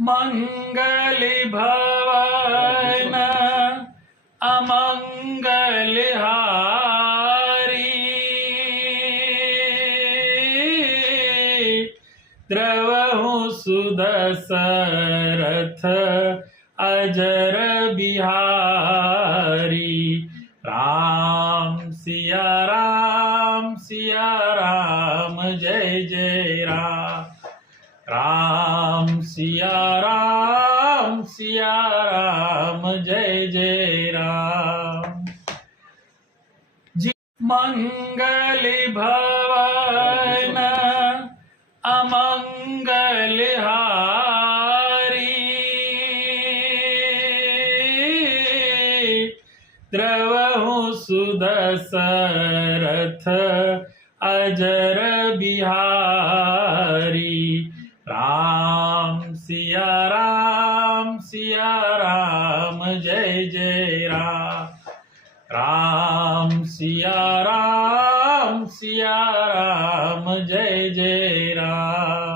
मंगल भवन अमंगल हारी द्रवहु सुदशरथ अजर बिहारी। राम सिया राम जय जय राम। राम सिया राम जय जय राम। मंगल भवन अमंगल हारी द्रवहु सुदशरथ अजर बिहारी। राम सिया राम जय जय राम। राम सिया राम जय जय राम।